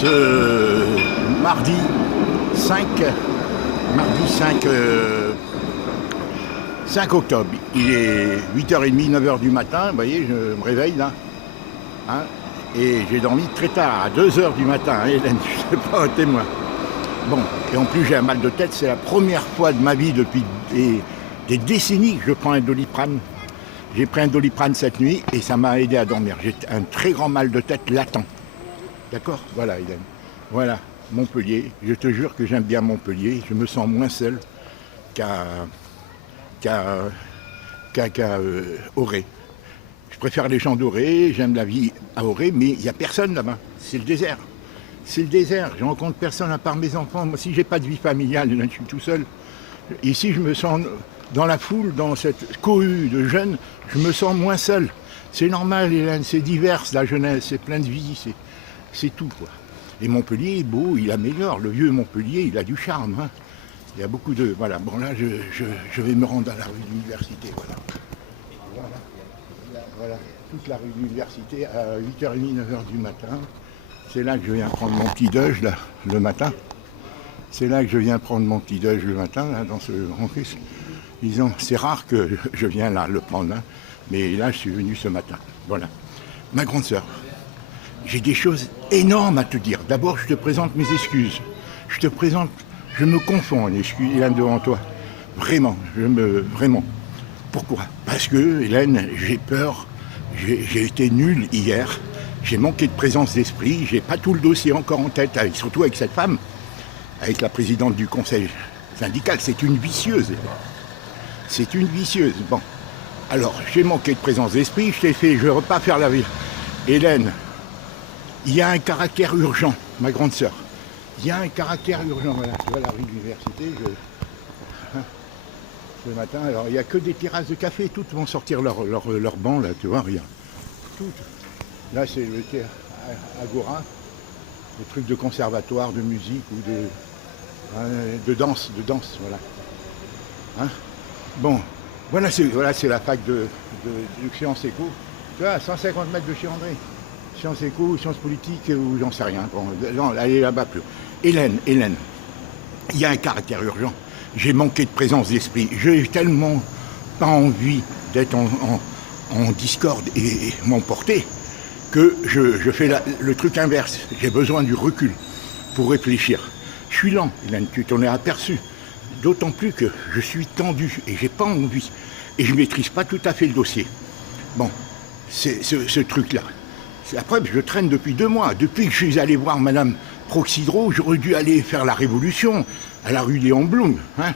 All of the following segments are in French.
ce mardi 5, mardi 5, 5 octobre. Il est 8h30, 9h du matin, vous voyez, je me réveille là. Hein, et j'ai dormi très tard, à 2h du matin, hein, Hélène, je ne sais pas un témoin. Bon, et en plus j'ai un mal de tête, c'est la première fois de ma vie depuis des décennies que je prends un Doliprane. J'ai pris un Doliprane cette nuit et ça m'a aidé à dormir. J'ai un très grand mal de tête latent. D'accord? Voilà, Hélène. Voilà, Montpellier. Je te jure que j'aime bien Montpellier. Je me sens moins seul qu'à Auray. Je préfère les gens d'Auray, j'aime la vie à Auray, mais il n'y a personne là-bas. C'est le désert. C'est le désert. Je rencontre personne à part mes enfants. Moi, si j'ai pas de vie familiale, je suis tout seul. Ici, je me sens dans la foule, dans cette cohue de jeunes, je me sens moins seul. C'est normal, Hélène, c'est divers, la jeunesse, c'est plein de vie, c'est tout, quoi. Et Montpellier est beau, il améliore. Le vieux Montpellier, il a du charme. Hein. Il y a beaucoup de... Voilà, bon là, je vais me rendre à la rue de l'Université, voilà, toute la rue de l'Université à 8h30, 9h du matin. C'est là que je viens prendre mon petit déj, là, le matin. C'est là que je viens prendre mon petit déj le matin, là, dans ce grand bus. Disons, c'est rare que je viens là le prendre, hein, mais là, je suis venu ce matin. Voilà. Ma grande sœur, j'ai des choses énormes à te dire. D'abord, je te présente mes excuses. Je me confonds en excuses, Hélène, devant toi. Vraiment, vraiment. Pourquoi? Parce que, Hélène, j'ai peur, j'ai été nul hier, j'ai manqué de présence d'esprit, j'ai pas tout le dossier encore en tête, surtout avec cette femme, avec la présidente du conseil syndical. C'est une vicieuse. C'est une vicieuse. Bon, alors, j'ai manqué de présence d'esprit, je ne veux pas faire la vie. Hélène, il y a un caractère urgent, ma grande sœur. Il y a un caractère urgent, voilà. Tu vois la rue de l'Université, ce matin, alors il n'y a que des terrasses de café, toutes vont sortir leur banc, là, tu vois, rien. Toutes. Là, c'est le théâtre Agora, des trucs de conservatoire, de musique ou de danse, voilà. Hein? Bon, voilà, c'est la fac de Sciences Éco. Tu vois, à 150 mètres de chez André. Sciences Éco, Sciences Politiques, ou j'en sais rien. Bon, non, allez là-bas plus. Hélène, il y a un caractère urgent. J'ai manqué de présence d'esprit. J'ai tellement pas envie d'être en discorde et m'emporter que je fais le truc inverse. J'ai besoin du recul pour réfléchir. Je suis lent, Hélène, tu t'en es aperçu. D'autant plus que je suis tendu et j'ai pas envie. Et je maîtrise pas tout à fait le dossier. Bon, c'est ce truc-là. Après, je traîne depuis 2 mois. Depuis que je suis allé voir Madame Proxydro, j'aurais dû aller faire la révolution à la rue Léon Blum, hein,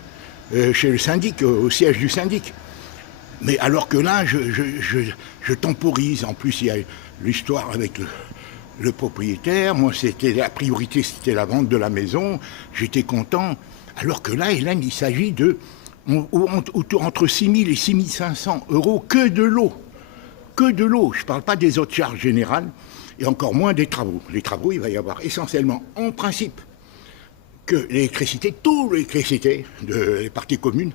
chez le syndic, au siège du syndic. Mais alors que là, je temporise. En plus, il y a l'histoire avec le propriétaire. Moi, la priorité, c'était la vente de la maison. J'étais content. Alors que là, Hélène, il s'agit de entre 6 000 et 6 500 euros que de l'eau. Que de l'eau. Je ne parle pas des autres charges générales et encore moins des travaux. Les travaux, il va y avoir essentiellement, en principe, que l'électricité, toute l'électricité des parties communes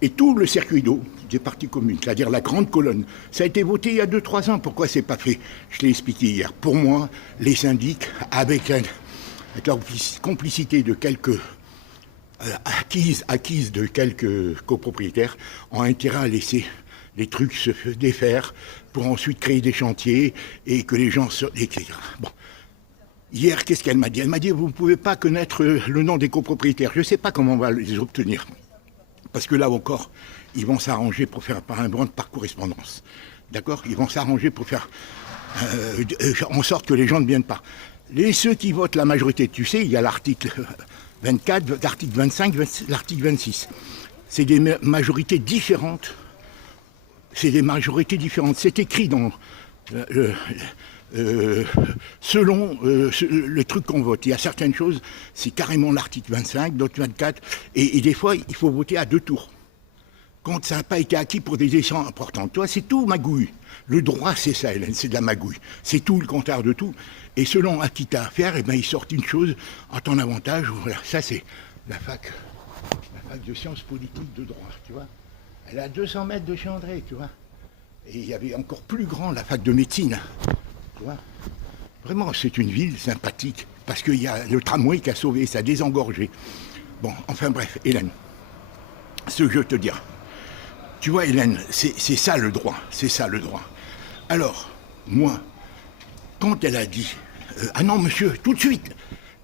et tout le circuit d'eau des parties communes, c'est-à-dire la grande colonne. Ça a été voté il y a 2-3 ans. Pourquoi c'est pas fait? Je l'ai expliqué hier. Pour moi, les syndics, avec la complicité de quelques acquises de quelques copropriétaires, ont intérêt à laisser les trucs se défaire pour ensuite créer des chantiers et que les gens etc. Bon. Hier, qu'est-ce qu'elle m'a dit? Elle m'a dit, vous ne pouvez pas connaître le nom des copropriétaires. Je ne sais pas comment on va les obtenir. Parce que là encore, ils vont s'arranger pour faire par un bande par correspondance. D'accord? Ils vont s'arranger pour faire en sorte que les gens ne viennent pas. Ceux qui votent la majorité, tu sais, il y a l'article 24, l'article 25, l'article 26. C'est des majorités différentes. C'est des majorités différentes. C'est écrit dans selon le truc qu'on vote. Il y a certaines choses, c'est carrément l'article 25, d'autres 24, et des fois, il faut voter à 2 tours. Quand ça n'a pas été acquis pour des élections importantes. Toi, c'est tout magouille. Le droit, c'est ça, Hélène, c'est de la magouille. C'est tout le contraire de tout. Et selon à qui tu as affaire, eh ben, ils sortent une chose en ton avantage. Voilà, ça, c'est la fac de sciences politiques de droit, tu vois. Elle est à 200 mètres de chez André, tu vois. Et il y avait encore plus grand, la fac de médecine, tu vois. Vraiment, c'est une ville sympathique, parce qu'il y a le tramway qui a sauvé, ça a désengorgé. Bon, enfin bref, Hélène, ce que je veux te dire, tu vois Hélène, c'est ça le droit, c'est ça le droit. Alors, moi, quand elle a dit, ah non monsieur, tout de suite,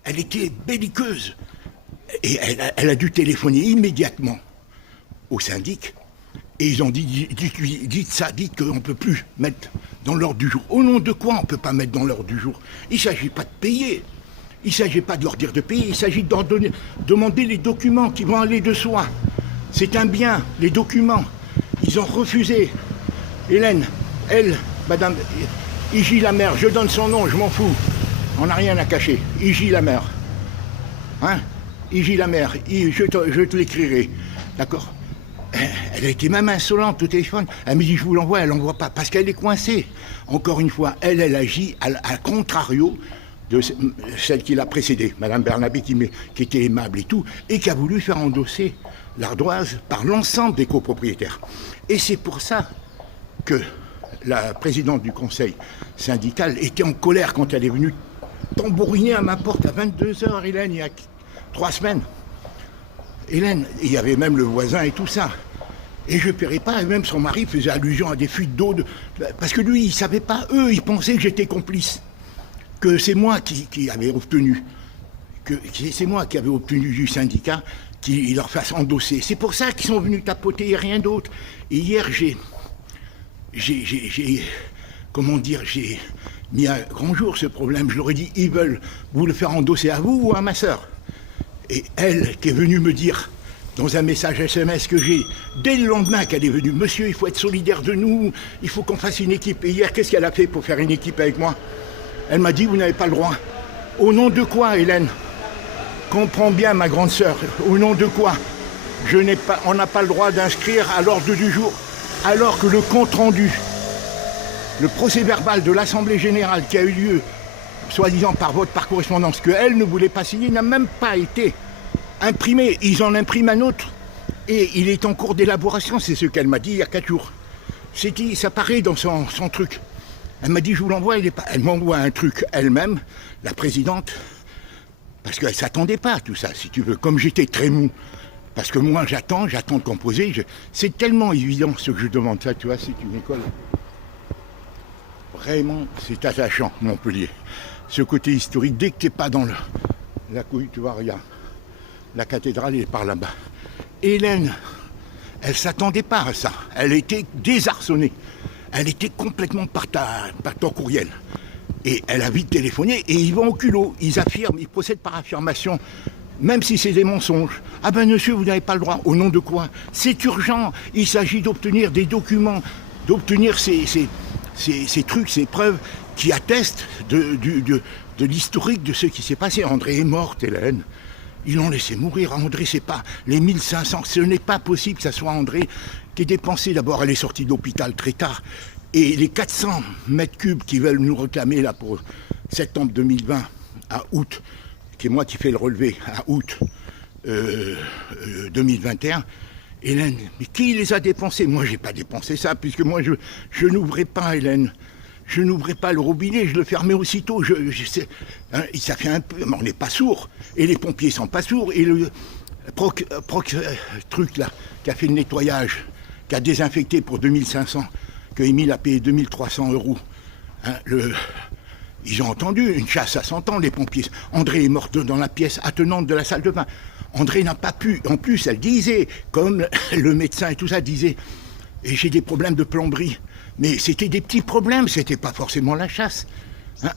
elle était belliqueuse, et elle a dû téléphoner immédiatement au syndic, et ils ont dit, dites qu'on ne peut plus mettre dans l'ordre du jour. Au nom de quoi on ne peut pas mettre dans l'ordre du jour? Il ne s'agit pas de payer. Il ne s'agit pas de leur dire de payer, il s'agit de leur demander les documents qui vont aller de soi. C'est un bien, les documents. Ils ont refusé. Hélène, elle, madame Iji Lamère, je donne son nom, je m'en fous. On n'a rien à cacher. Iji Lamère. Hein? Iji Lamère, je te l'écrirai. D'accord? Elle a été même insolente au téléphone. Elle me dit, je vous l'envoie, elle l'envoie pas, parce qu'elle est coincée. Encore une fois, elle agit à contrario de celle qui l'a précédée, Madame Bernabé, qui était aimable et tout, et qui a voulu faire endosser l'ardoise par l'ensemble des copropriétaires. Et c'est pour ça que la présidente du conseil syndical était en colère quand elle est venue tambouriner à ma porte à 22h, Hélène, il y a 3 semaines. Hélène, il y avait même le voisin et tout ça. Et je ne paierai pas, et même son mari faisait allusion à des fuites d'eau, parce que lui, il ne savait pas, eux, ils pensaient que j'étais complice. Que c'est moi qui avais obtenu, c'est moi qui avais obtenu du syndicat qu'il leur fasse endosser. C'est pour ça qu'ils sont venus tapoter et rien d'autre. Et hier, j'ai mis à grand jour ce problème. Je leur ai dit, ils veulent vous le faire endosser à vous ou à ma sœur. Et elle, qui est venue me dire, dans un message SMS que j'ai, dès le lendemain qu'elle est venue, monsieur, il faut être solidaire de nous, il faut qu'on fasse une équipe. Et hier, qu'est-ce qu'elle a fait pour faire une équipe avec moi? Elle m'a dit, vous n'avez pas le droit. Au nom de quoi, Hélène? Comprends bien, ma grande sœur. Au nom de quoi? On n'a pas le droit d'inscrire à l'ordre du jour, alors que le compte-rendu, le procès-verbal de l'Assemblée Générale qui a eu lieu, soi-disant par vote par correspondance, qu'elle ne voulait pas signer, n'a même pas été imprimé. Ils en impriment un autre, et il est en cours d'élaboration, c'est ce qu'elle m'a dit il y a 4 jours. Ça paraît dans son truc. Elle m'a dit, je vous l'envoie, elle m'envoie un truc elle-même, la présidente, parce qu'elle ne s'attendait pas à tout ça, si tu veux. Comme j'étais très mou, parce que moi j'attends de composer. C'est tellement évident ce que je demande, ça, tu vois, c'est une école. Vraiment, c'est attachant, Montpellier. Ce côté historique, dès que tu n'es pas dans la couille, tu vois, regarde, la cathédrale est par là-bas. Hélène, elle ne s'attendait pas à ça, elle était désarçonnée. Elle était complètement par ton courriel. Et elle a vite téléphoné et ils vont au culot. Ils affirment, ils procèdent par affirmation, même si c'est des mensonges. Ah ben monsieur, vous n'avez pas le droit. Au nom de quoi? C'est urgent. Il s'agit d'obtenir des documents, d'obtenir ces trucs, ces preuves qui attestent de l'historique de ce qui s'est passé. André est morte, Hélène. Ils l'ont laissé mourir. André, c'est pas les 1500. Ce n'est pas possible que ça soit André qui est dépensé. D'abord, elle est sortie de l'hôpital très tard. Et les 400 mètres cubes qui veulent nous réclamer là pour septembre 2020 à août, qui est moi qui fais le relevé, à août 2021, Hélène, mais qui les a dépensés? Moi, j'ai pas dépensé ça, puisque moi, je n'ouvrais pas, Hélène. Je n'ouvrais pas le robinet, je le fermais aussitôt. Ça fait un peu, mais on n'est pas sourd. Et les pompiers sont pas sourds. Et le truc là, qui a fait le nettoyage, qui a désinfecté pour 2500, que Émile a payé 2300 €. Hein, ils ont entendu une chasse à 100 ans, les pompiers. André est morte dans la pièce attenante de la salle de bain. André n'a pas pu. En plus, elle disait, comme le médecin et tout ça disait, et j'ai des problèmes de plomberie. Mais c'était des petits problèmes, c'était pas forcément la chasse. Hein,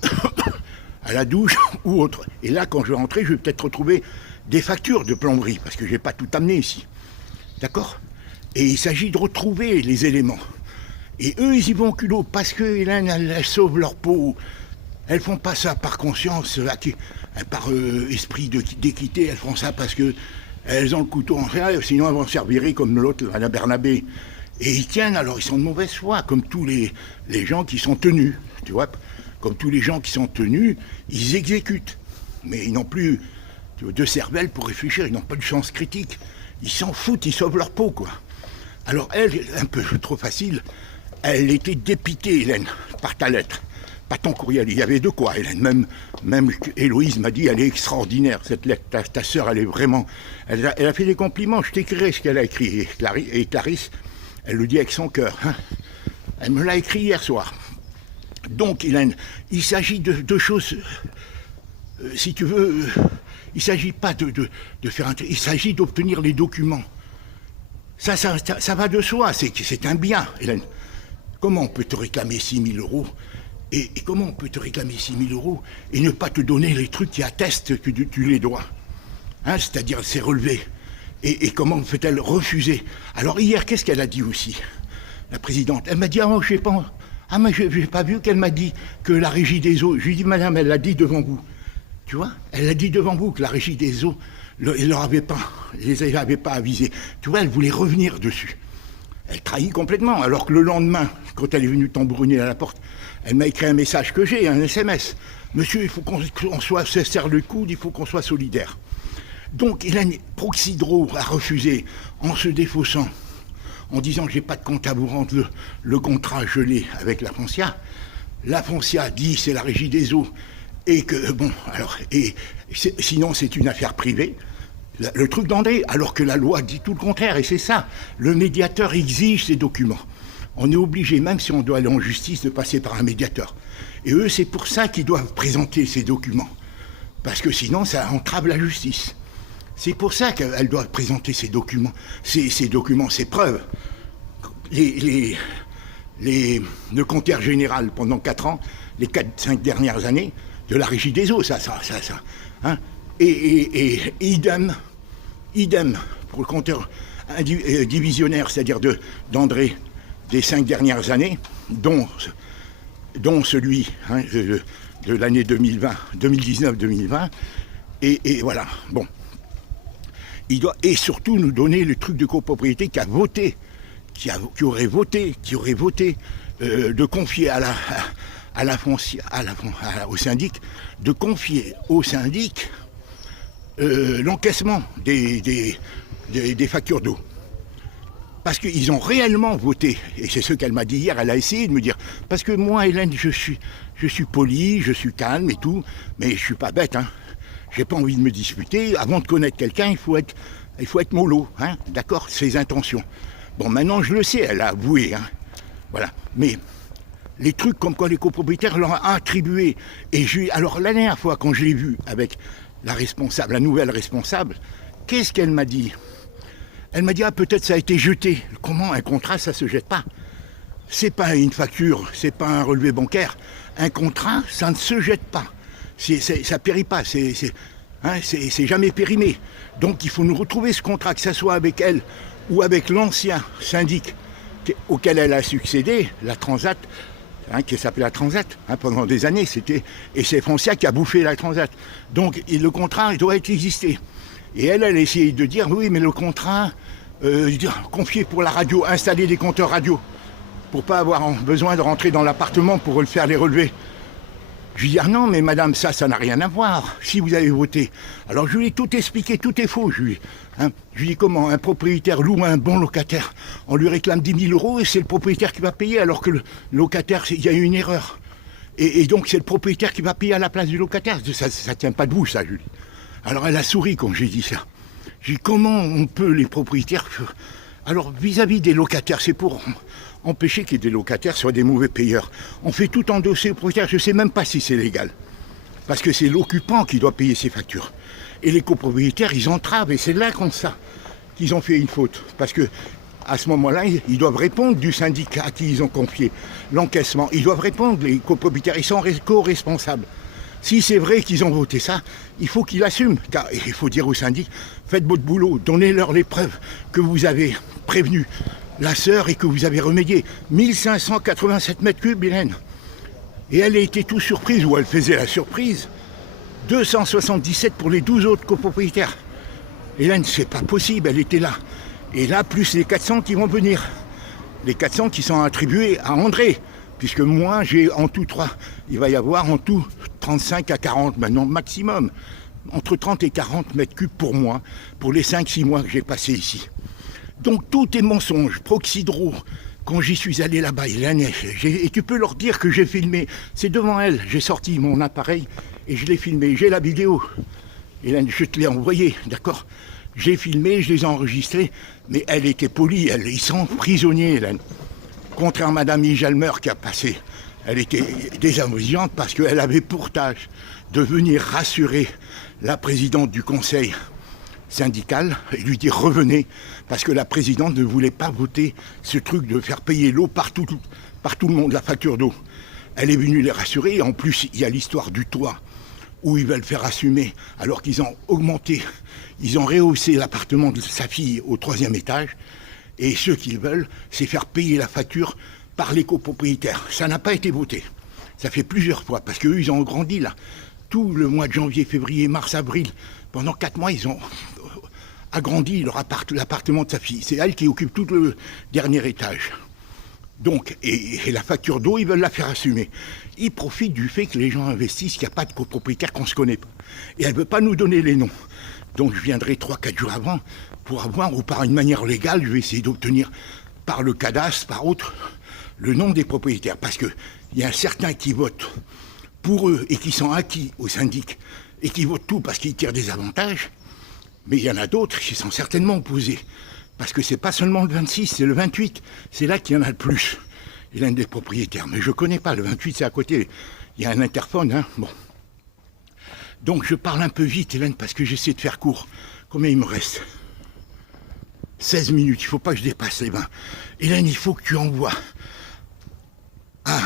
à la douche ou autre. Et là, quand je vais rentrer, je vais peut-être retrouver des factures de plomberie, parce que je n'ai pas tout amené ici. D'accord? Et il s'agit de retrouver les éléments. Et eux, ils y vont au culot, parce que Hélène, elles sauvent leur peau. Elles font pas ça par conscience, par esprit d'équité, elles font ça parce que elles ont le couteau en fer, sinon elles vont servir comme l'autre, Madame Bernabé. Et ils tiennent, alors ils sont de mauvaise foi, comme tous les gens qui sont tenus, tu vois. Comme tous les gens qui sont tenus, ils exécutent. Mais ils n'ont plus de cervelle pour réfléchir, ils n'ont pas de chance critique. Ils s'en foutent, ils sauvent leur peau, quoi. Alors elle, un peu trop facile, elle était dépitée, Hélène, par ta lettre. pas ton courriel. Il y avait de quoi, Hélène. Même Héloïse m'a dit, elle est extraordinaire, cette lettre. Ta sœur, elle est vraiment... Elle a fait des compliments. Je t'écrirai ce qu'elle a écrit. Et Clarisse, elle le dit avec son cœur. Hein. Elle me l'a écrit hier soir. Donc, Hélène, il s'agit de choses... si tu veux... il ne s'agit pas de faire un... Il s'agit d'obtenir les documents. Ça va de soi. C'est un bien, Hélène. Comment on peut te réclamer 6 000 euros et comment on peut te réclamer 6 000 euros et ne pas te donner les trucs qui attestent que tu les dois, hein, c'est-à-dire c'est relevé. Et comment peut-elle refuser? Alors hier, qu'est-ce qu'elle a dit aussi, la présidente? Elle m'a dit, ah, je sais pas, ah, mais j'ai pas vu qu'elle m'a dit que la régie des eaux. Je lui ai dit, madame, elle l'a dit devant vous. Tu vois, elle a dit devant vous que la régie des eaux, les avait pas avisés. Tu vois, elle voulait revenir dessus. Elle trahit complètement, alors que le lendemain, quand elle est venue tambouriner à la porte, elle m'a écrit un message que j'ai, un SMS. Monsieur, il faut qu'on se serre le coude, il faut qu'on soit solidaire. Donc, Proxydro a refusé, en se défaussant, en disant que j'ai pas de compte à vous rendre le contrat gelé avec la Foncia. La Foncia dit c'est la régie des eaux, et que, bon, alors, sinon c'est une affaire privée. Le truc d'André, alors que la loi dit tout le contraire, et c'est ça, le médiateur exige ces documents. On est obligé, même si on doit aller en justice, de passer par un médiateur. Et eux, c'est pour ça qu'ils doivent présenter ces documents. Parce que sinon, ça entrave la justice. C'est pour ça qu'elles doivent présenter ces documents, ces documents, ces preuves. Le compteur général, pendant 4 ans, les 4-5 dernières années, de la régie des eaux, ça. Hein. Et idem pour le compteur divisionnaire, c'est-à-dire d'André, des 5 dernières années, dont celui hein, de l'année 2019-2020, et voilà, bon. Il doit, et surtout nous donner le truc de copropriété qui aurait voté de confier au syndic, de confier au syndic l'encaissement des factures d'eau. Parce qu'ils ont réellement voté, et c'est ce qu'elle m'a dit hier, elle a essayé de me dire, parce que moi, Hélène, je suis poli, je suis calme et tout, mais je suis pas bête, hein. J'ai pas envie de me disputer. Avant de connaître quelqu'un, il faut être mollo, hein, d'accord, ses intentions. Bon, maintenant je le sais, elle a avoué, hein, voilà. Mais les trucs comme quoi les copropriétaires leur ont attribué, alors la dernière fois quand je l'ai vue avec la nouvelle responsable, qu'est-ce qu'elle m'a dit? Elle m'a dit, ah, peut-être ça a été jeté. Comment un contrat, ça se jette pas? C'est pas une facture, c'est pas un relevé bancaire. Un contrat, ça ne se jette pas. Ça périt pas, c'est jamais périmé. Donc il faut nous retrouver ce contrat, que ce soit avec elle ou avec l'ancien syndic auquel elle a succédé, la Transat, hein, qui s'appelait la Transat, hein, pendant des années, et c'est Foncia qui a bouffé la Transat. Donc le contrat il doit être existé. Et elle a essayé de dire, oui, mais le contrat, confié pour la radio, installer des compteurs radio, pour pas avoir besoin de rentrer dans l'appartement pour faire les relevés. Je lui dis, ah non, mais madame, ça n'a rien à voir, si vous avez voté. Alors je lui ai tout expliqué, tout est faux. Je lui dis, comment un propriétaire loue un bon locataire, on lui réclame 10 000 euros et c'est le propriétaire qui va payer, alors que le locataire, il y a eu une erreur. Et donc c'est le propriétaire qui va payer à la place du locataire. Ça tient pas debout, ça, Julie. Alors elle a souri quand j'ai dit ça. J'ai dit, comment on peut, les propriétaires... Alors vis-à-vis des locataires, c'est pour... empêcher que des locataires soient des mauvais payeurs. On fait tout endosser au propriétaire, je ne sais même pas si c'est légal. Parce que c'est l'occupant qui doit payer ses factures. Et les copropriétaires, ils entravent, et c'est là qu'on sait qu'ils ont fait une faute. Parce que à ce moment-là, ils doivent répondre du syndicat à qui ils ont confié l'encaissement. Ils doivent répondre, les copropriétaires, ils sont co-responsables. Si c'est vrai qu'ils ont voté ça, il faut qu'ils l'assument. Car il faut dire au syndic, faites votre boulot, donnez-leur les preuves que vous avez prévenues la sœur et que vous avez remédié. 1587 mètres cubes, Hélène. Et elle a été tout surprise, ou elle faisait la surprise. 277 pour les 12 autres copropriétaires. Hélène, c'est pas possible, elle était là. Et là, plus les 400 qui vont venir. Les 400 qui sont attribués à André. Puisque moi, j'ai en tout 3. Il va y avoir en tout 35 à 40 maintenant, maximum. Entre 30 et 40 mètres cubes pour moi, pour les 5-6 mois que j'ai passés ici. Donc tout est mensonge. Proxydro quand j'y suis allé là-bas, et tu peux leur dire que j'ai filmé, c'est devant elle, j'ai sorti mon appareil et je l'ai filmé, j'ai la vidéo. Hélène, je te l'ai envoyé, d'accord? J'ai filmé, je les ai enregistrés, mais elle était polie, ils sont prisonniers, Hélène. Contraire à Madame Ijalmer qui a passé, elle était désamoviante parce qu'elle avait pour tâche de venir rassurer la présidente du conseil syndical et lui dire revenez, parce que la présidente ne voulait pas voter ce truc de faire payer l'eau par tout le monde, la facture d'eau. Elle est venue les rassurer, et en plus il y a l'histoire du toit où ils veulent faire assumer, alors qu'ils ont augmenté, ils ont rehaussé l'appartement de sa fille au 3e étage, et ce qu'ils veulent, c'est faire payer la facture par les copropriétaires. Ça n'a pas été voté. Ça fait plusieurs fois, parce qu'eux, ils ont grandi là. Tout le mois de janvier, février, mars, avril, pendant 4 mois, ils ont agrandi l'appartement de sa fille. C'est elle qui occupe tout le dernier étage. Donc, et la facture d'eau, ils veulent la faire assumer. Ils profitent du fait que les gens investissent, qu'il n'y a pas de copropriétaire, qu'on ne se connaît pas. Et elle ne veut pas nous donner les noms. Donc je viendrai 3-4 jours avant pour avoir, ou par une manière légale, je vais essayer d'obtenir par le cadastre, par autre, le nom des propriétaires. Parce qu'il y a certains qui votent pour eux et qui sont acquis au syndic et qui votent tout parce qu'ils tirent des avantages. Mais il y en a d'autres qui sont certainement opposés. Parce que c'est pas seulement le 26, c'est le 28. C'est là qu'il y en a le plus. Il y a un des propriétaires. Mais je connais pas. Le 28, c'est à côté. Il y a un interphone, hein. Bon. Donc je parle un peu vite, Hélène, parce que j'essaie de faire court. Combien il me reste? 16 minutes. Il faut pas que je dépasse les 20. Hélène, il faut que tu envoies à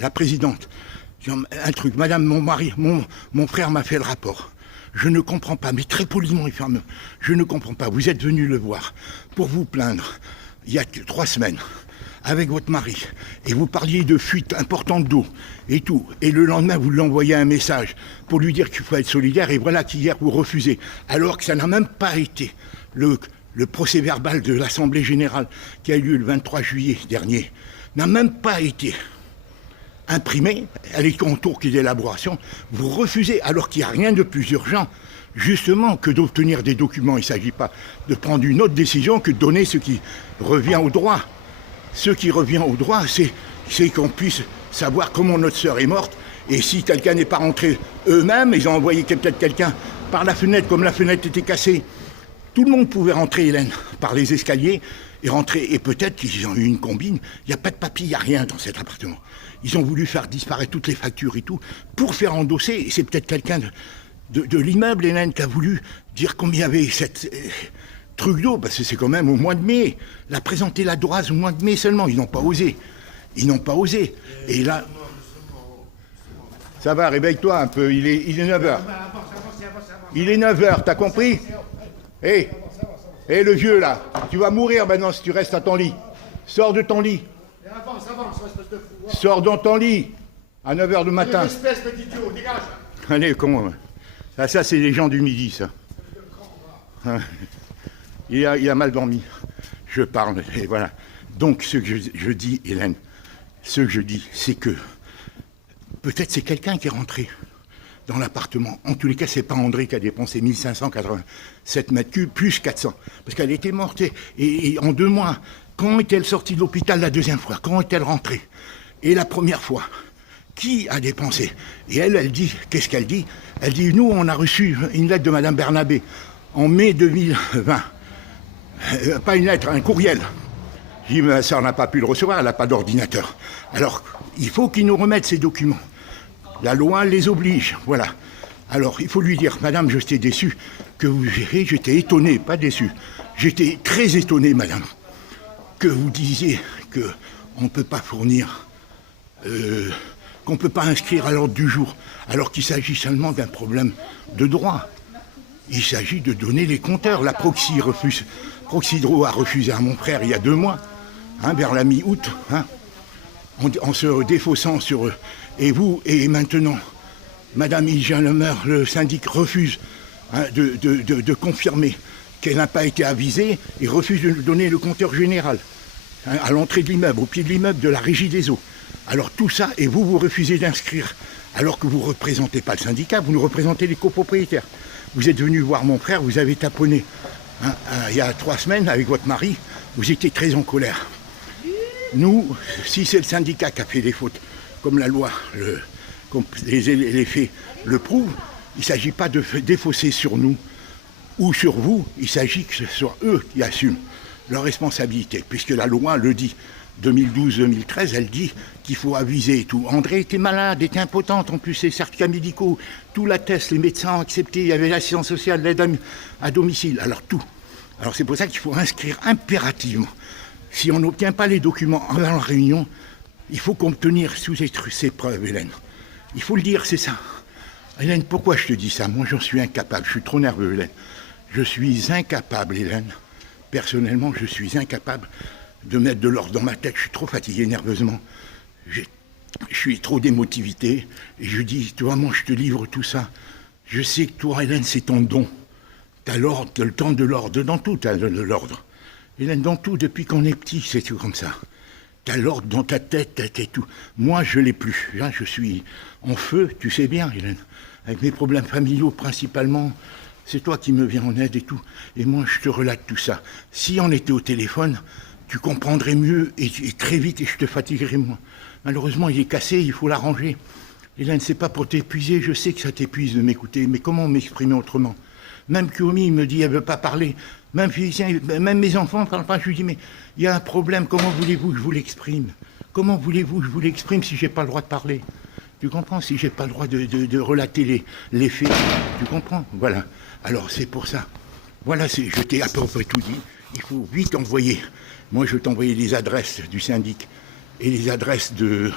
la présidente un truc. Madame, mon mari, mon frère m'a fait le rapport. Je ne comprends pas, mais très poliment et fermement. Je ne comprends pas. Vous êtes venu le voir pour vous plaindre il y a 3 semaines avec votre mari et vous parliez de fuite importante d'eau et tout. Et le lendemain, vous lui envoyez un message pour lui dire qu'il faut être solidaire et voilà qu'hier, vous refusez. Alors que ça n'a même pas été le procès verbal de l'Assemblée Générale qui a eu lieu le 23 juillet dernier n'a même pas été imprimé, elle est en cours d'élaboration, vous refusez, alors qu'il n'y a rien de plus urgent, justement, que d'obtenir des documents. Il ne s'agit pas de prendre une autre décision que de donner ce qui revient au droit. Ce qui revient au droit, c'est qu'on puisse savoir comment notre sœur est morte, et si quelqu'un n'est pas rentré eux-mêmes, ils ont envoyé peut-être quelqu'un par la fenêtre, comme la fenêtre était cassée. Tout le monde pouvait rentrer, Hélène, par les escaliers, et rentrer, et peut-être qu'ils ont eu une combine. Il n'y a pas de papier, il n'y a rien dans cet appartement. Ils ont voulu faire disparaître toutes les factures et tout, pour faire endosser, et c'est peut-être quelqu'un de l'immeuble, Hélène, qui a voulu dire combien il y avait cette truc d'eau, parce que c'est quand même au mois de mai. La présenter la droite au mois de mai seulement, ils n'ont pas osé. Ils n'ont pas osé. Et là... Ça va, réveille-toi un peu, il est 9h. Il est 9h, t'as compris? Hé, le vieux là, tu vas mourir maintenant si tu restes à ton lit. Sors de ton lit. Sors dans ton lit à 9h du matin. Allez, comment? Ça c'est les gens du midi, ça. Il a mal dormi. Je parle, et voilà. Donc ce que je dis, Hélène, ce que je dis, c'est que peut-être c'est quelqu'un qui est rentré dans l'appartement. En tous les cas, c'est pas André qui a dépensé 1587 mètres cubes, plus 400. Parce qu'elle était morte. Et en 2 mois, quand est-elle sortie de l'hôpital la 2e fois? Quand est-elle rentrée? Et la première fois, qui a dépensé? Et elle dit, qu'est-ce qu'elle dit? Elle dit, nous, on a reçu une lettre de Madame Bernabé en mai 2020. Pas une lettre, un courriel. Je dis, mais ça, on n'a pas pu le recevoir, elle n'a pas d'ordinateur. Alors, il faut qu'ils nous remettent ces documents. La loi les oblige, voilà. Alors, il faut lui dire, madame, je t'ai déçu, que vous gérez, j'étais étonné, pas déçu. J'étais très étonné, madame, que vous disiez qu'on ne peut pas fournir, qu'on ne peut pas inscrire à l'ordre du jour, alors qu'il s'agit seulement d'un problème de droit. Il s'agit de donner les compteurs. La Proxydro a refusé à mon frère il y a 2 mois, hein, vers la mi-août, hein, en se défaussant sur eux. Et vous, et maintenant, Madame Ijalmer, le syndic refuse hein, de confirmer qu'elle n'a pas été avisée et refuse de nous donner le compteur général hein, à l'entrée de l'immeuble, au pied de l'immeuble de la Régie des eaux. Alors tout ça, et vous refusez d'inscrire, alors que vous ne représentez pas le syndicat, vous nous représentez les copropriétaires. Vous êtes venu voir mon frère, vous avez taponné hein, il y a 3 semaines avec votre mari, vous étiez très en colère. Nous, si c'est le syndicat qui a fait des fautes, comme la loi, comme les faits le prouvent, il ne s'agit pas de défausser sur nous ou sur vous, il s'agit que ce soit eux qui assument leur responsabilité, puisque la loi le dit. 2012-2013, elle dit qu'il faut aviser et tout. André était malade, était impotente, en plus les certificats médicaux, tout l'atteste, les médecins ont accepté, il y avait l'assistance sociale, l'aide à domicile, alors tout. Alors c'est pour ça qu'il faut inscrire impérativement. Si on n'obtient pas les documents avant la réunion, il faut obtenir sous ces preuves, Hélène. Il faut le dire, c'est ça. Hélène, pourquoi je te dis ça? Moi, j'en suis incapable, je suis trop nerveux, Hélène. Je suis incapable, Hélène. Personnellement, je suis incapable de mettre de l'ordre dans ma tête, je suis trop fatigué nerveusement, je suis trop d'émotivité, et je dis, toi, moi, je te livre tout ça. Je sais que toi, Hélène, c'est ton don. T'as l'ordre, t'as le temps de l'ordre, dans tout, t'as de l'ordre. Hélène, dans tout, depuis qu'on est petit, c'est tout comme ça. T'as l'ordre dans ta tête, t'as tout. Moi, je l'ai plus. Hein, je suis en feu, tu sais bien, Hélène. Avec mes problèmes familiaux, principalement, c'est toi qui me viens en aide et tout. Et moi, je te relate tout ça. Si on était au téléphone, tu comprendrais mieux et très vite et je te fatiguerais moins. Malheureusement, il est cassé, il faut l'arranger. Hélène, c'est pas pour t'épuiser, je sais que ça t'épuise de m'écouter, mais comment m'exprimer autrement? Même Kyomi me dit, elle veut pas parler. Même mes enfants ne parlent pas. Je lui dis, mais il y a un problème, comment voulez-vous que je vous l'exprime? Comment voulez-vous que je vous l'exprime si j'ai pas le droit de parler? Tu comprends? Si j'ai pas le droit de relater les faits, tu comprends? Voilà. Alors, c'est pour ça. Voilà, je t'ai à peu près tout dit. Il faut vite envoyer. Moi, je vais t'envoyer les adresses du syndic et les adresses de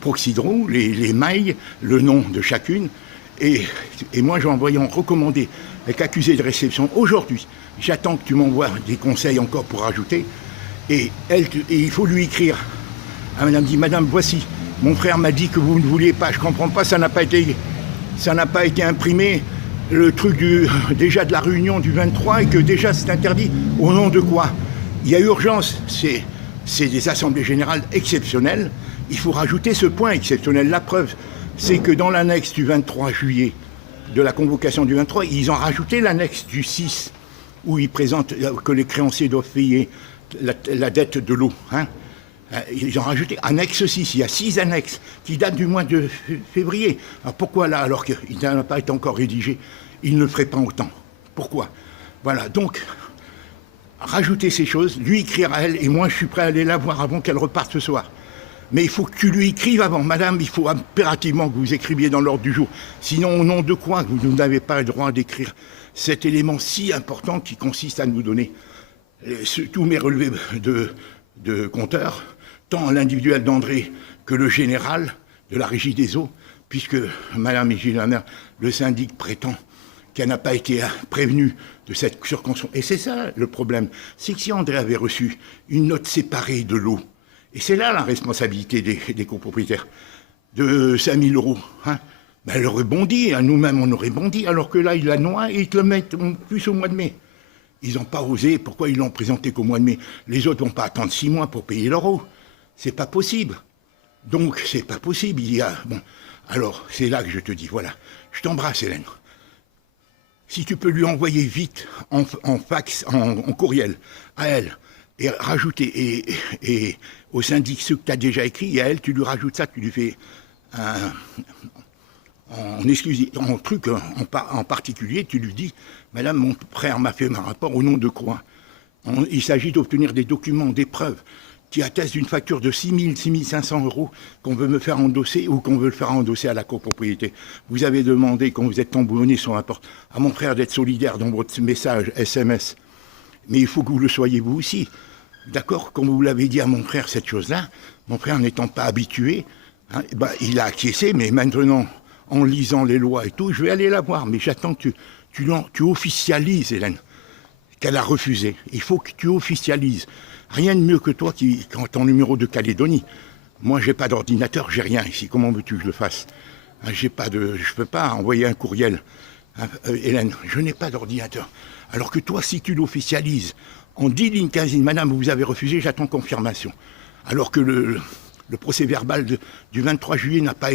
Proxydro, les mails, le nom de chacune. Et moi, j'ai envoyé en recommandé avec accusé de réception aujourd'hui. J'attends que tu m'envoies des conseils encore pour rajouter. Et il faut lui écrire. Ah, madame dit, madame, voici, mon frère m'a dit que vous ne vouliez pas. Je ne comprends pas, ça n'a pas été imprimé. Le truc déjà de la réunion du 23 et que déjà c'est interdit. Au nom de quoi? Il y a urgence, c'est des assemblées générales exceptionnelles. Il faut rajouter ce point exceptionnel. La preuve, c'est que dans l'annexe du 23 juillet, de la convocation du 23, ils ont rajouté l'annexe du 6, où ils présentent que les créanciers doivent payer la dette de l'eau. Hein. Ils ont rajouté annexe 6, il y a 6 annexes qui datent du mois de février. Alors pourquoi là, alors qu'il n'a pas été encore rédigé, ils ne le feraient pas autant? Pourquoi? Voilà, donc, rajouter ces choses, lui écrire à elle, et moi je suis prêt à aller la voir avant qu'elle reparte ce soir. Mais il faut que tu lui écrives avant. Madame, il faut impérativement que vous écriviez dans l'ordre du jour. Sinon, au nom de quoi vous n'avez pas le droit d'écrire cet élément si important qui consiste à nous donner tous mes relevés de compteurs, tant l'individuel d'André que le général de la Régie des eaux, puisque Madame Gilana, le syndic prétend qu'elle n'a pas été prévenue de cette surconsommation. Et c'est ça le problème, c'est que si André avait reçu une note séparée de l'eau, et c'est là la responsabilité des copropriétaires, de 5 000 €, hein, ben elle aurait bondi, hein, nous-mêmes on aurait bondi, alors que là, ils la noient et ils te le mettent plus au mois de mai. Ils n'ont pas osé, pourquoi ils l'ont présenté qu'au mois de mai? Les autres ne vont pas attendre 6 mois pour payer leur eau. C'est pas possible. Donc, c'est pas possible. Il y a... Bon, alors, c'est là que je te dis, voilà, je t'embrasse, Hélène. Si tu peux lui envoyer vite, en fax, en courriel, à elle, et rajouter, et au syndic ce que tu as déjà écrit, et à elle, tu lui rajoutes ça, tu lui fais en truc en particulier, tu lui dis, madame, mon frère m'a fait un rapport au nom de quoi? Il s'agit d'obtenir des documents, des preuves qui attestent d'une facture de 6 000, 6 500 € qu'on veut me faire endosser ou qu'on veut le faire endosser à la copropriété. Vous avez demandé, quand vous êtes tambourné sur la porte, à mon frère d'être solidaire dans votre message SMS. Mais il faut que vous le soyez vous aussi. D'accord? Comme vous l'avez dit à mon frère, cette chose-là, mon frère n'étant pas habitué, hein, ben, il a acquiescé, mais maintenant, en lisant les lois et tout, je vais aller la voir. Mais j'attends que tu officialises, Hélène, qu'elle a refusé. Il faut que tu officialises. Rien de mieux que toi qui quand ton numéro de Calédonie. Moi, j'ai pas d'ordinateur, j'ai rien ici. Comment veux-tu que je le fasse? Je peux pas envoyer un courriel. Hélène, je n'ai pas d'ordinateur. Alors que toi, si tu l'officialises, en 10 lignes, 15 lignes, madame, vous avez refusé, j'attends confirmation. Alors que le procès verbal du 23 juillet n'a pas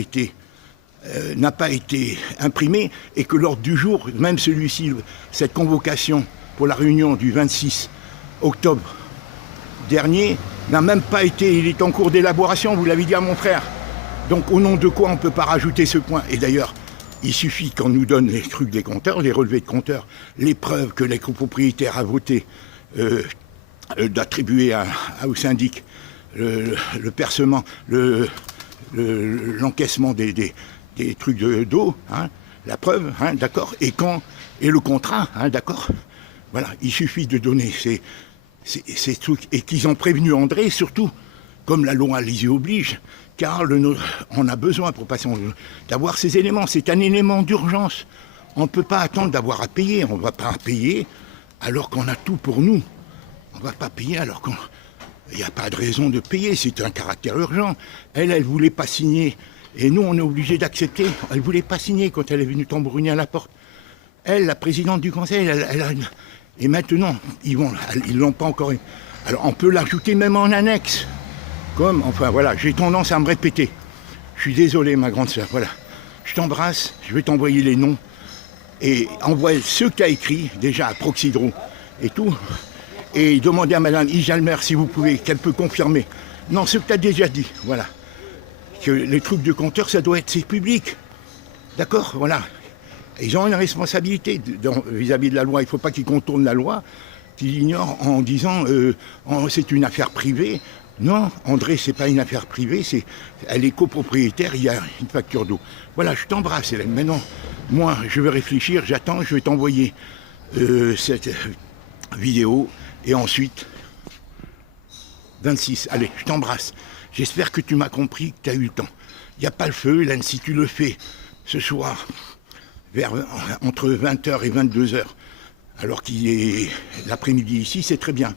été imprimé et que l'ordre du jour, même celui-ci, cette convocation pour la réunion du 26 octobre dernier, n'a même pas été, il est en cours d'élaboration, vous l'avez dit à mon frère. Donc au nom de quoi on ne peut pas rajouter ce point? Et d'ailleurs, il suffit qu'on nous donne les trucs des compteurs, les relevés de compteurs, les preuves que les copropriétaires a voté d'attribuer au syndic le percement, l'encaissement des trucs d'eau, hein, la preuve, hein, d'accord, et le contrat, hein, d'accord. Voilà, il suffit de donner ces trucs, et qu'ils ont prévenu André, surtout, comme la loi les y oblige, car on a besoin pour passer d'avoir ces éléments. C'est un élément d'urgence. On ne peut pas attendre d'avoir à payer. On ne va pas payer alors qu'on a tout pour nous. On ne va pas payer alors qu'il n'y a pas de raison de payer. C'est un caractère urgent. Elle ne voulait pas signer. Et nous, on est obligé d'accepter. Elle ne voulait pas signer quand elle est venue tambouriner à la porte. Elle, la présidente du conseil, et maintenant, ils ne l'ont pas encore eu. Alors, on peut l'ajouter même en annexe. Enfin voilà, j'ai tendance à me répéter. Je suis désolé, ma grande sœur, voilà. Je t'embrasse, je vais t'envoyer les noms. Et envoie ce que tu as écrit, déjà à Proxydro et tout. Et demandez à madame Ijalmer si vous pouvez, qu'elle peut confirmer. Non, ce que tu as déjà dit, voilà. Que les trucs de compteur, ça doit être, c'est public. D'accord, voilà. Ils ont une responsabilité vis-à-vis de la loi. Il ne faut pas qu'ils contournent la loi, qu'ils l'ignorent en disant c'est une affaire privée. Non, André, c'est pas une affaire privée, elle est copropriétaire, il y a une facture d'eau. Voilà, je t'embrasse, Hélène. Maintenant, moi, je vais réfléchir, j'attends, je vais t'envoyer cette vidéo, et ensuite, 26, allez, je t'embrasse. J'espère que tu m'as compris, que tu as eu le temps. Il n'y a pas le feu, Hélène, si tu le fais ce soir, entre 20h et 22h, alors qu'il est l'après-midi ici, c'est très bien.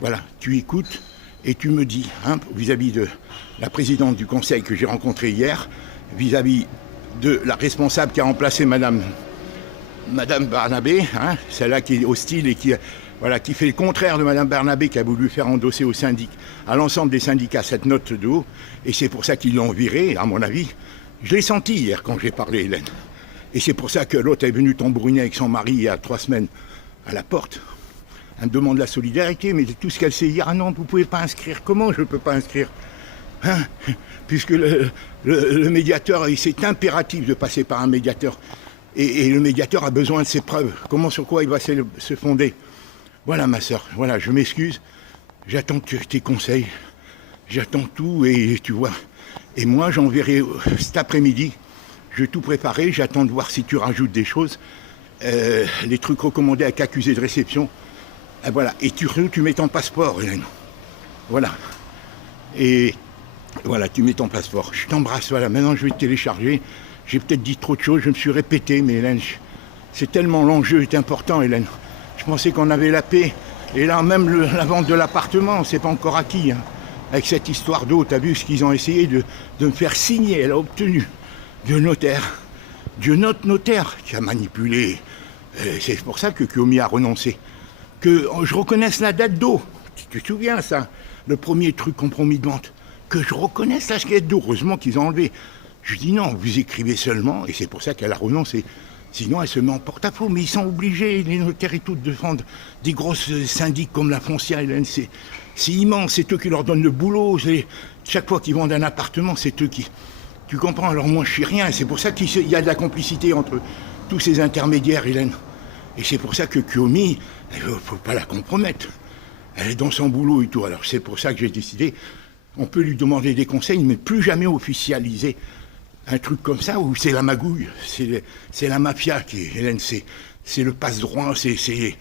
Voilà, tu écoutes. Et tu me dis, hein, vis-à-vis de la présidente du conseil que j'ai rencontrée hier, vis-à-vis de la responsable qui a remplacé Madame Barnabé, hein, celle-là qui est hostile et qui fait le contraire de Madame Barnabé, qui a voulu faire endosser au syndic, à l'ensemble des syndicats, cette note d'eau, et c'est pour ça qu'ils l'ont virée, à mon avis. Je l'ai senti hier quand j'ai parlé, Hélène. Et c'est pour ça que l'autre est venue tambouriner avec son mari il y a 3 semaines à la porte. Elle me demande la solidarité, mais tout ce qu'elle sait hier, ah non, vous ne pouvez pas inscrire. Comment je ne peux pas inscrire, hein? Puisque le médiateur, c'est impératif de passer par un médiateur. Et le médiateur a besoin de ses preuves. Sur quoi il va se fonder? Voilà, ma soeur, voilà, je m'excuse. J'attends tes conseils. J'attends tout, et tu vois. Et moi, j'enverrai cet après-midi. Je vais tout préparer. J'attends de voir si tu rajoutes des choses. Les trucs recommandés avec accusé de réception. Et voilà, et tu mets ton passeport, Hélène. Voilà. Et voilà, tu mets ton passeport. Je t'embrasse, voilà, maintenant je vais te télécharger. J'ai peut-être dit trop de choses, je me suis répété, mais Hélène, c'est tellement l'enjeu est important, Hélène. Je pensais qu'on avait la paix. Et là, même la vente de l'appartement, c'est pas encore acquis. Hein. Avec cette histoire d'eau, t'as vu ce qu'ils ont essayé de me faire signer. Elle a obtenu de notre notaire qui a manipulé. C'est pour ça que Kiomi a renoncé. Que je reconnaisse la date d'eau. Tu te souviens, ça? Le premier truc compromis de vente. Que je reconnaisse la date d'eau. Heureusement qu'ils ont enlevé. Je dis non, vous écrivez seulement, et c'est pour ça qu'elle a renoncé. Sinon, elle se met en porte-à-faux. Mais ils sont obligés, les notaires et tout, de défendre des grosses syndics comme la Foncia, Hélène. C'est immense, c'est eux qui leur donnent le boulot. Chaque fois qu'ils vendent un appartement, c'est eux qui... Tu comprends? Alors moi, je suis rien. C'est pour ça qu'il y a de la complicité entre tous ces intermédiaires, Hélène. Et c'est pour ça que Kiomi, il ne faut pas la compromettre. Elle est dans son boulot et tout. Alors c'est pour ça que j'ai décidé, on peut lui demander des conseils, mais plus jamais officialiser un truc comme ça où c'est la magouille, c'est la mafia qui est, Hélène, c'est le passe-droit, c'est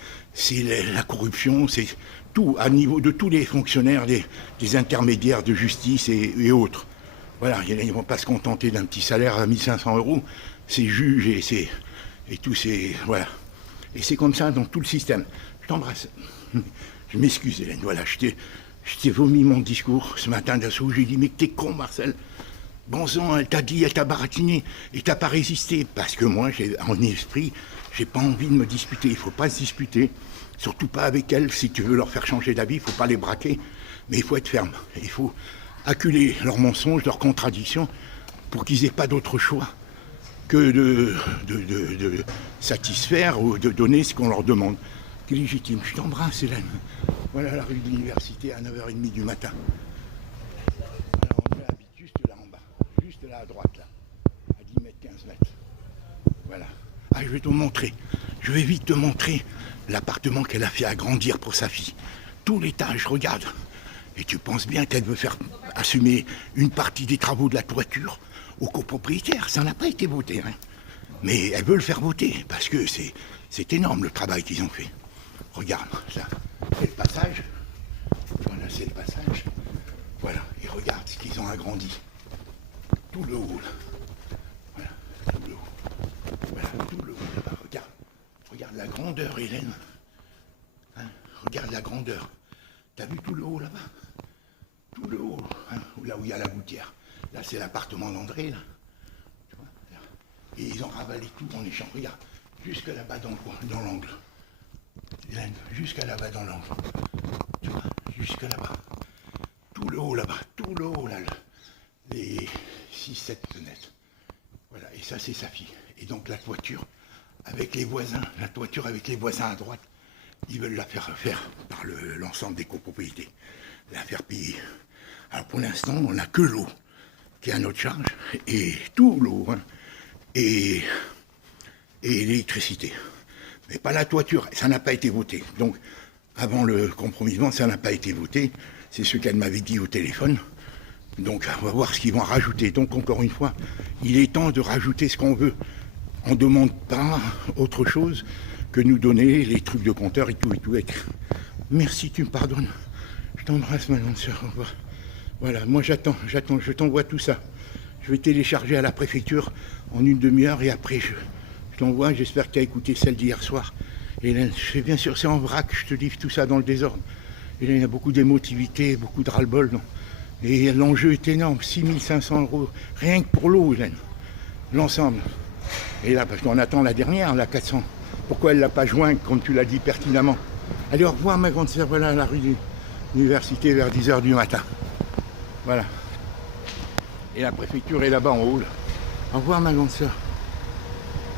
la corruption, c'est tout, à niveau de tous les fonctionnaires, des intermédiaires de justice et autres. Voilà, ils ne vont pas se contenter d'un petit salaire à 1 500 €, c'est juges et tout, c'est... Voilà. Et c'est comme ça dans tout le système. Je t'embrasse. Je m'excuse, Hélène. Voilà, je t'ai vomi mon discours ce matin d'assaut. J'ai dit, mais t'es con, Marcel. Bon sang, elle t'a dit, elle t'a baratiné. Et t'as pas résisté. Parce que moi, en esprit, j'ai pas envie de me disputer. Il faut pas se disputer. Surtout pas avec elle. Si tu veux leur faire changer d'avis, il faut pas les braquer. Mais il faut être ferme. Il faut acculer leurs mensonges, leurs contradictions, pour qu'ils aient pas d'autre choix que de satisfaire ou de donner ce qu'on leur demande. C'est légitime. Je t'embrasse, Hélène. Voilà la rue de l'Université à 9h30 du matin. Alors on habite juste là en bas, juste là à droite, là, à 10 mètres, 15 mètres. Voilà. Ah, je vais te montrer. Je vais vite te montrer l'appartement qu'elle a fait agrandir pour sa fille. Tout l'étage, regarde. Et tu penses bien qu'elle veut faire assumer une partie des travaux de la toiture aux copropriétaires. Ça n'a pas été voté, hein. Mais elle veut le faire voter parce que c'est énorme le travail qu'ils ont fait. Regarde, là, c'est le passage. Voilà, c'est le passage. Voilà, et regarde ce qu'ils ont agrandi. Tout le haut, là. Voilà, tout le haut. Voilà, tout le haut, là-bas, regarde. Regarde la grandeur, Hélène. Hein, regarde la grandeur. T'as vu tout le haut, là-bas? Tout le haut, hein, là où il y a la gouttière. Là, c'est l'appartement d'André, là. Tu vois, là. Et ils ont ravalé tout en échange. Regarde, jusque là-bas dans l'angle. Hélène, jusqu'à là-bas dans l'angle. Tu vois, jusque là-bas. Tout le haut là-bas, tout le haut là, les 6-7 fenêtres. Voilà, et ça c'est sa fille. Et donc la toiture avec les voisins, à droite, ils veulent la faire faire par l'ensemble des copropriétés. La faire payer. Alors pour l'instant, on n'a que l'eau qui est à notre charge, et tout l'eau, hein, et l'électricité. Mais pas la toiture, ça n'a pas été voté. Donc, avant le compromisement, ça n'a pas été voté. C'est ce qu'elle m'avait dit au téléphone. Donc, on va voir ce qu'ils vont rajouter. Donc, encore une fois, il est temps de rajouter ce qu'on veut. On ne demande pas autre chose que nous donner les trucs de compteur et tout. Merci, tu me pardonnes. Je t'embrasse, ma grande sœur. Au revoir. Voilà, moi j'attends, je t'envoie tout ça. Je vais télécharger à la préfecture en une demi-heure et après je t'envoie. J'espère que tu as écouté celle d'hier soir. Hélène, bien sûr, c'est en vrac, je te livre tout ça dans le désordre. Hélène, il y a beaucoup d'émotivité, beaucoup de ras-le-bol. Et l'enjeu est énorme, 6 500 €, rien que pour l'eau, Hélène. L'ensemble. Et là, parce qu'on attend la dernière, la 400. Pourquoi elle ne l'a pas joint, comme tu l'as dit pertinemment? Allez, au revoir, ma grande sœur, voilà à la rue de l'Université vers 10h du matin. Voilà. Et la préfecture est là-bas en haut. Là. Au revoir, ma grande sœur.